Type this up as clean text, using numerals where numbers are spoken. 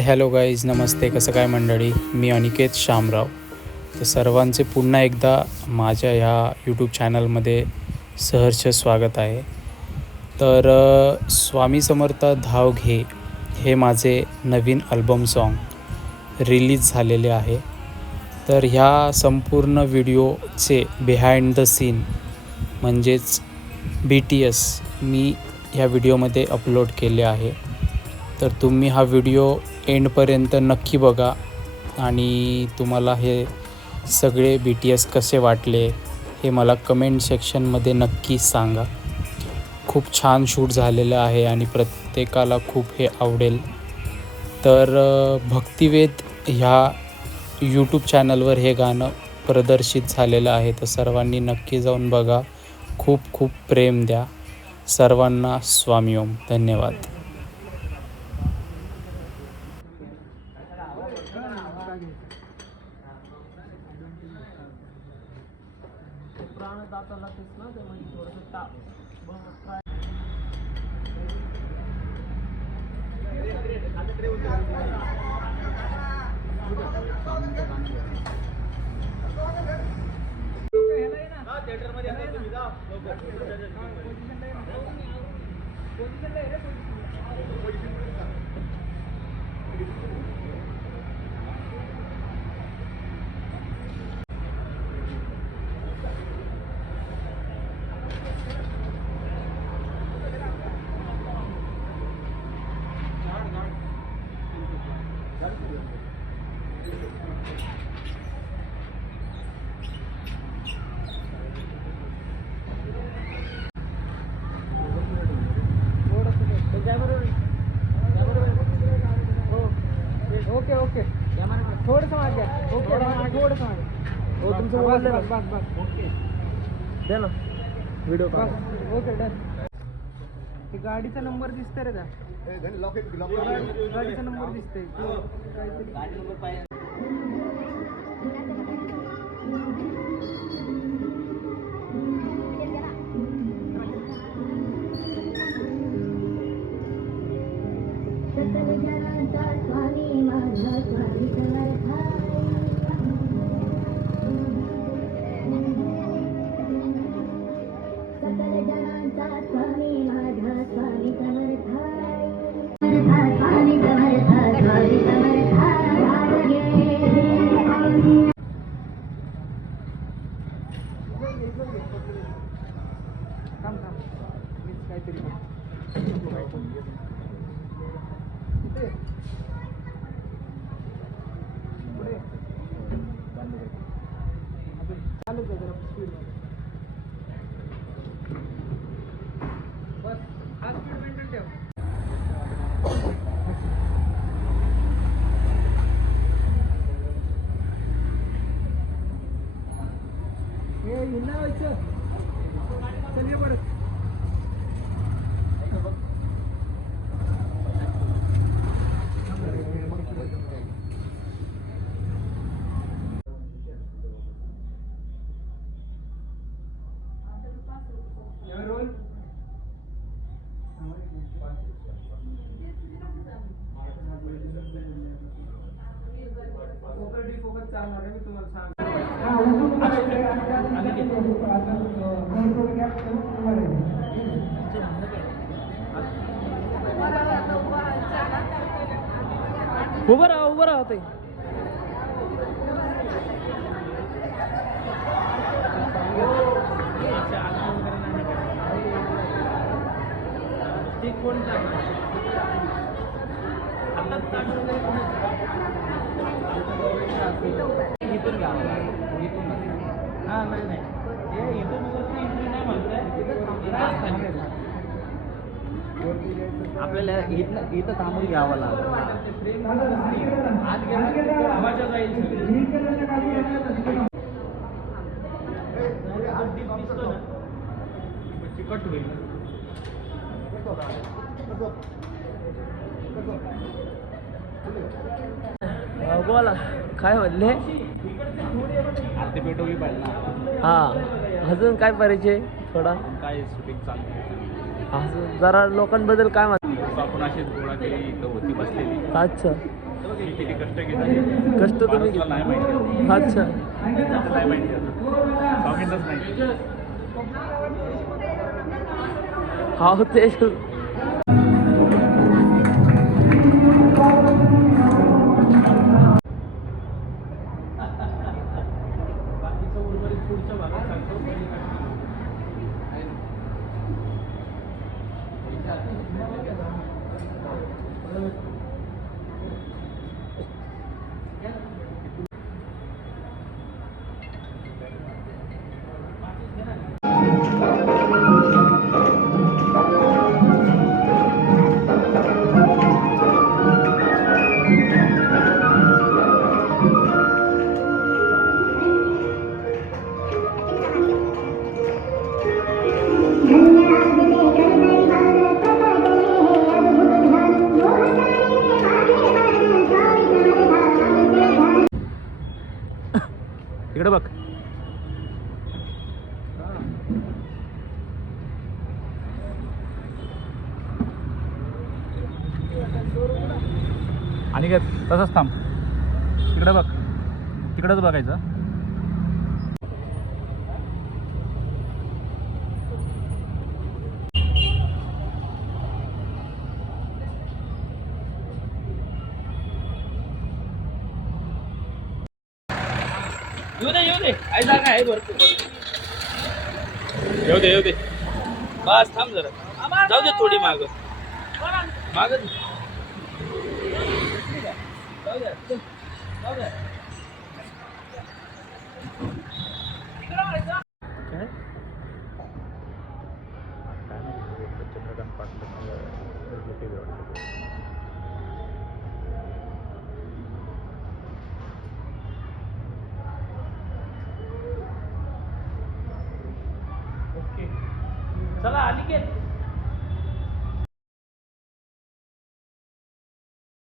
Hello guys, नमस्ते. कसं काय मंडळी? मी अनिकेत शामराव. तर सर्वांचे पुन्हा एकदा माझ्या ह्या यूट्यूब चॅनलमध्ये सहर्ष स्वागत आहे. तर स्वामी समर्थ धाव घे हे माझे नवीन अल्बम सॉन्ग रिलीज झालेले आहे. तर ह्या संपूर्ण व्हिडिओचे बिहाइंड द सीन म्हणजेच BTS मी ह्या व्हिडिओमध्ये अपलोड केले आहे. तर तुम्ही हा व्हिडिओ एंडपर्यंत नक्की बघा आणि तुम्हाला हे सगळे BTS कसे वाटले हे मला कमेंट सेक्शनमध्ये नक्की सांगा. खूप छान शूट झालेलं आहे आणि प्रत्येकाला खूप हे आवडेल. तर भक्तिवेद ह्या यूट्यूब चॅनलवर हे गाणं प्रदर्शित झालेलं आहे. तर सर्वांनी नक्की जाऊन बघा. खूप खूप प्रेम द्या. सर्वांना स्वामी ओम. धन्यवाद. ओके ओके थोडंसं मागे घ्या. ओके थोडंसं मागे. हो तुमचं मोबाईल बस बस बस ओके द्या ना व्हिडिओ बस. Okay done. गाडीचा नंबर दिसतोय रे. गाडीचा नंबर दिसतोय. गाडी नंबर पाहिजे. चलिए बड़े रोल फोकस चालणार आहे. मी तुम्हाला सांगतो. उभं राहा ते. इथून घ्या. हां नाही हे इथून नाही म्हणताय. आपल्याला इथं थांबून घ्यावं लागेल. चिकट होईल. बोला काय म्हणले. आरती पेटवली पाहिजे. हां अजून काय परिचय थोडा काय शूटिंग चालू असं जरा लोकांबद्दल काय म्हणतो. आपण अशीच गोळा केली इथं होती बसलेली. अच्छा मी किती कष्ट घेतले कष्ट तुम्ही माणसाला नाही माहिती अच्छा नाही माहिती स्वामींनाच माहिती हा ते इकडे बघ आणि काय तसंच थांब तिकडे बघ तिकडंच बघायचं येऊ दे आई जागा आहे भरपूर येऊ दे बस थांब जरा जाऊ दे थोडी माग माग चला अनिकेत